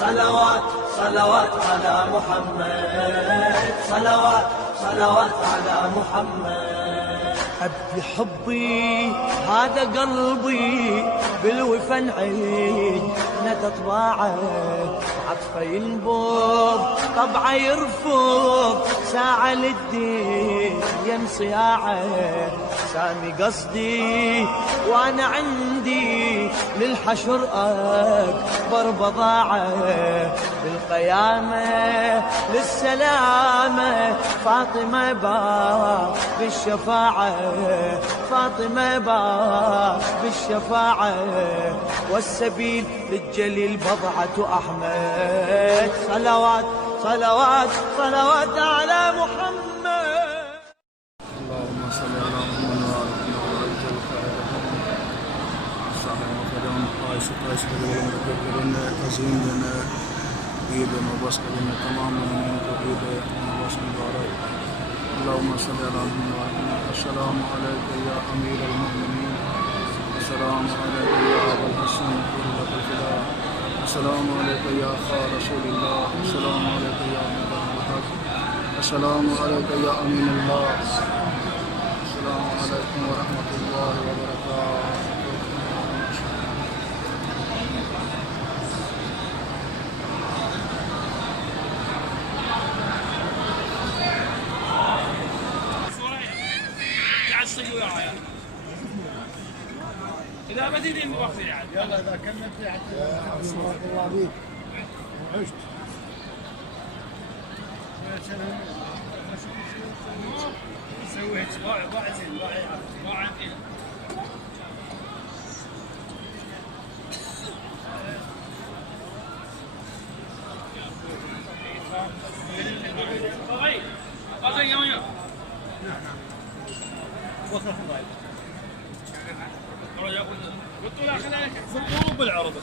صلوات صلوات على محمد، صلوات صلوات على محمد. حبي حبي هذا قلبي بالوفا نعيد نتطباعه، عطفه ينبض طبعه يرفض ساعة للدين ينصياعه. سامي قصدي وانا عندي للحشر اكبر بضاعه، بالقيامه للسلامه فاطمه باب بالشفاعه، فاطمه باب بالشفاعه. والسبيل للجليل بضعه احمد، صلوات صلوات صلوات على محمد. اللهم صل على محمد وعلى آله اللهم صل على محمد. السلام عليك يا أمير المؤمنين، السلام عليك يا أبا الحسن كل الفداء، السلام عليك يا أخا رسول الله، السلام عليك يا أمير الحق، السلام عليك يا أمين الله. السلام عليكم ورحمة الله وبركاته. إذا ما تدري وقت يعني يلا إذا كنا في حتى الله بيك عشت سوي هيك باع زين باع عندي. باقي يوم وصل حبايب قلت له خلينا نفطروا بالعرض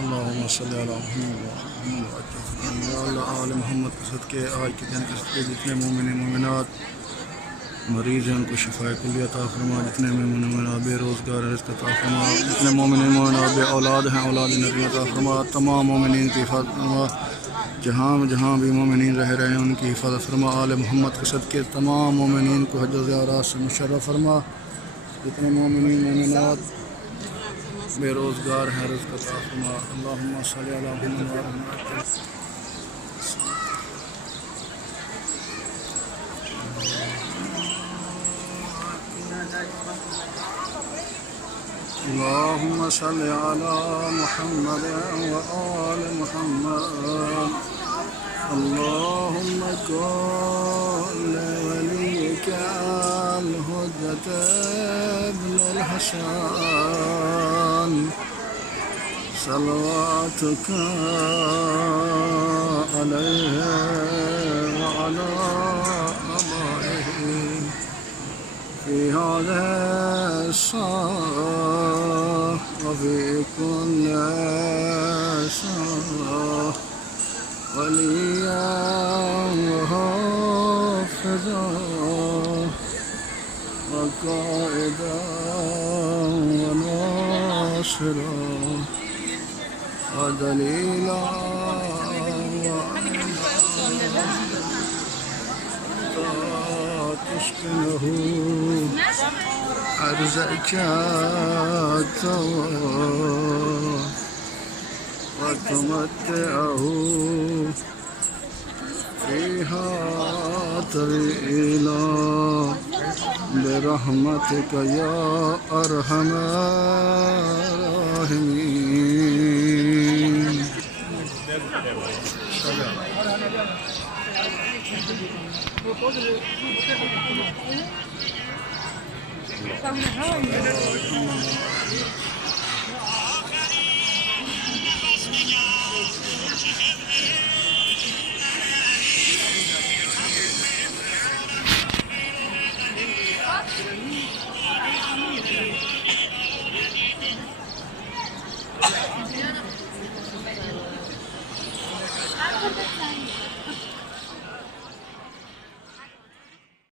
اللهم صل على محمد وعلى آل محمد के आज के दिन के जितने मोमिन मोमिनात मरीज हैं उनको शिफा कुल्ली अता फरमा, जितने मोमिन बेरोज़गार हैं रिज़्क़ अता फरमा, जितने मोमिन मोमिनात बे औलाद हैं औलाद नबी अता फरमा, तमाम मोमिनीन की हिफाज़त फरमा, जहाँ भी मोमिनीन रह रहे हैं उनकी हिफाज़त फरमा। आल मोहम्मद के सदक़े तमाम मोमिनीन को हज ज़ियारत से मुशर्रफ फरमा, जितने मोमिनीन मोमिनात बेरोज़गार हैं रिज़्क़ अता फरमा। अल्लाहुम्मा सल्लि अला मुहम्मद। اللهم صل على محمد وآل محمد. اللهم كن لوليك الحجة ابن الحسن صلواتك عليه وعلى آبائه في هذا الصلاة وفي كل صلاة وليا وحافظا وقائدا وناصرا ودليلا تسكنه أرزقك وتمتعه سبيلا برحمتك يا أرحم الراحمين.